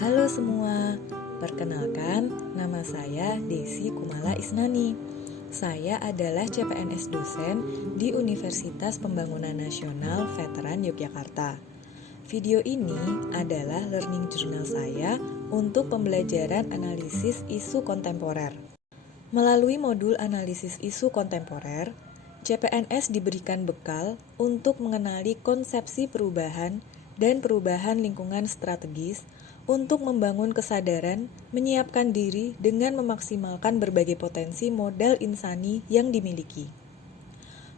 Halo semua, perkenalkan nama saya Desi Kumala Isnani. Saya adalah CPNS dosen di Universitas Pembangunan Nasional Veteran Yogyakarta. Video ini adalah learning journal saya untuk pembelajaran analisis isu kontemporer. Melalui modul analisis isu kontemporer, CPNS diberikan bekal untuk mengenali konsepsi perubahan dan perubahan lingkungan strategis untuk membangun kesadaran, menyiapkan diri dengan memaksimalkan berbagai potensi modal insani yang dimiliki.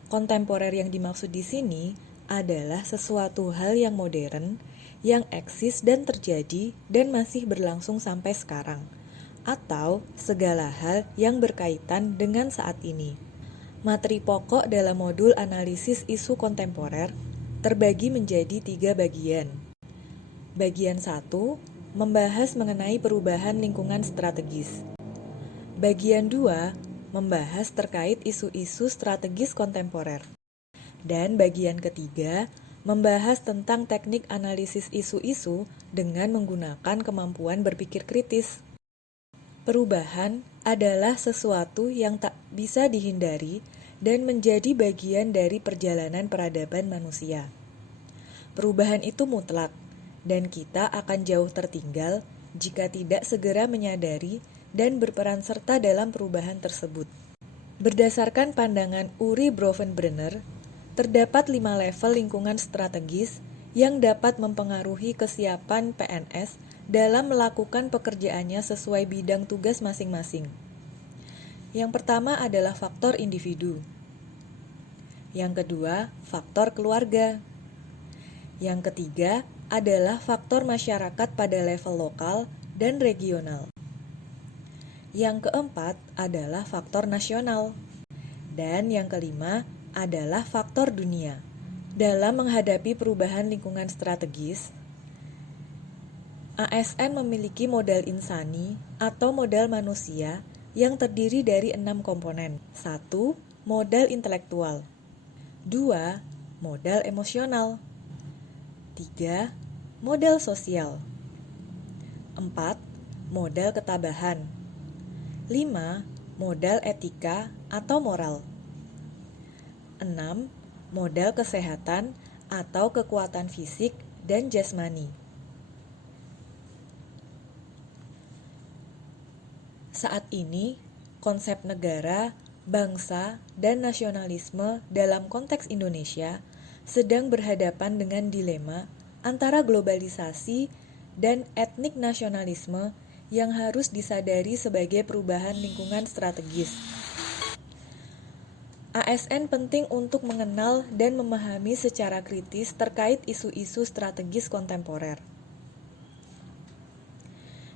Kontemporer yang dimaksud di sini adalah sesuatu hal yang modern, yang eksis dan terjadi dan masih berlangsung sampai sekarang, atau segala hal yang berkaitan dengan saat ini. Materi pokok dalam modul analisis isu kontemporer terbagi menjadi 3 bagian. Bagian 1 membahas mengenai perubahan lingkungan strategis. Bagian 2 membahas terkait isu-isu strategis kontemporer. Dan bagian ketiga membahas tentang teknik analisis isu-isu dengan menggunakan kemampuan berpikir kritis. Perubahan adalah sesuatu yang tak bisa dihindari dan menjadi bagian dari perjalanan peradaban manusia. Perubahan itu mutlak, dan kita akan jauh tertinggal jika tidak segera menyadari dan berperan serta dalam perubahan tersebut. Berdasarkan pandangan Uri Bronfenbrenner, terdapat 5 level lingkungan strategis yang dapat mempengaruhi kesiapan PNS dalam melakukan pekerjaannya sesuai bidang tugas masing-masing. Yang pertama adalah faktor individu. Yang kedua, faktor keluarga. Yang ketiga adalah faktor masyarakat pada level lokal dan regional. Yang keempat adalah faktor nasional. Dan yang kelima adalah faktor dunia. Dalam menghadapi perubahan lingkungan strategis, ASN memiliki modal insani atau modal manusia yang terdiri dari 6 komponen. 1. Modal intelektual. 2. Modal emosional. 3. Modal sosial. 4. Modal ketabahan. 5. Modal etika atau moral. 6. Modal kesehatan atau kekuatan fisik dan jasmani. Saat ini, konsep negara, bangsa, dan nasionalisme dalam konteks Indonesia sedang berhadapan dengan dilema antara globalisasi dan etnik nasionalisme yang harus disadari sebagai perubahan lingkungan strategis. ASN penting untuk mengenal dan memahami secara kritis terkait isu-isu strategis kontemporer.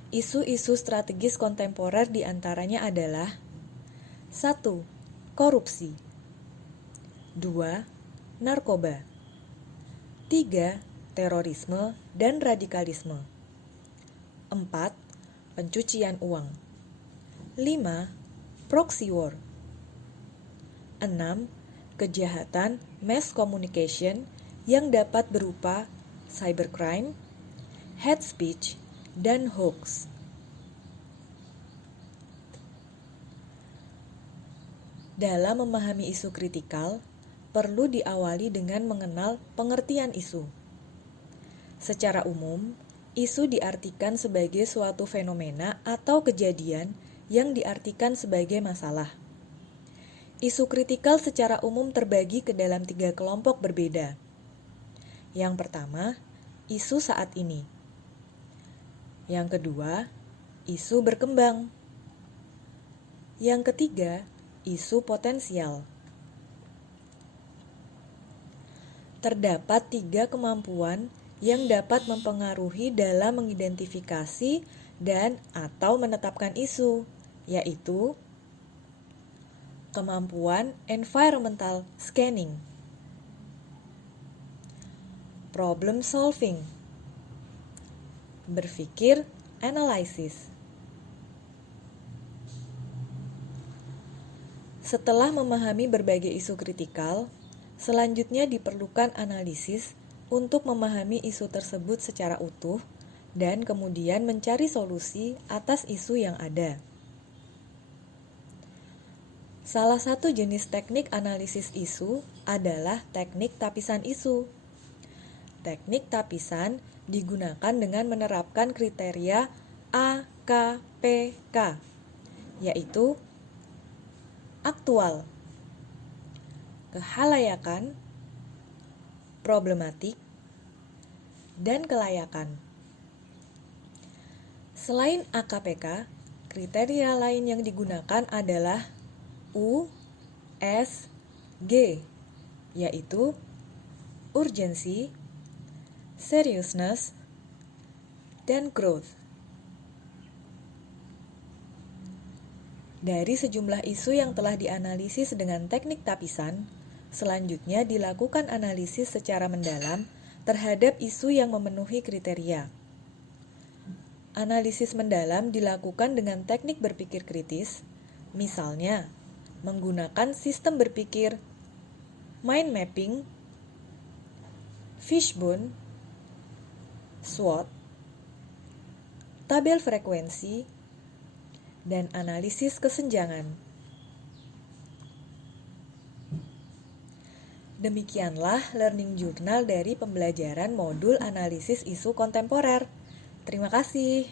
Isu-isu strategis kontemporer diantaranya adalah 1. Korupsi. 2. Narkoba. 3. Terorisme dan radikalisme. 4. Pencucian uang. 5. Proxy war. 6. Kejahatan mass communication yang dapat berupa cybercrime, hate speech, dan hoax. Dalam memahami isu kritikal, perlu diawali dengan mengenal pengertian isu. Secara umum, isu diartikan sebagai suatu fenomena atau kejadian yang diartikan sebagai masalah. Isu kritikal secara umum terbagi ke dalam 3 kelompok berbeda. Yang pertama, isu saat ini. Yang kedua, isu berkembang. Yang ketiga, isu potensial. Terdapat 3 kemampuan yang dapat mempengaruhi dalam mengidentifikasi dan atau menetapkan isu, yaitu kemampuan environmental scanning, problem solving, berpikir analisis. Setelah memahami berbagai isu kritikal, selanjutnya diperlukan analisis untuk memahami isu tersebut secara utuh dan kemudian mencari solusi atas isu yang ada. Salah satu jenis teknik analisis isu adalah teknik tapisan isu. Teknik tapisan digunakan dengan menerapkan kriteria AKPK, yaitu aktual, kehalayakan, problematik, dan kelayakan. Selain AKPK, kriteria lain yang digunakan adalah U, S, G, yaitu urgency, seriousness, dan growth. Dari sejumlah isu yang telah dianalisis dengan teknik tapisan, selanjutnya dilakukan analisis secara mendalam terhadap isu yang memenuhi kriteria. Analisis mendalam dilakukan dengan teknik berpikir kritis, misalnya menggunakan sistem berpikir mind mapping, fishbone, SWOT, tabel frekuensi, dan analisis kesenjangan. Demikianlah learning journal dari pembelajaran modul analisis isu kontemporer. Terima kasih.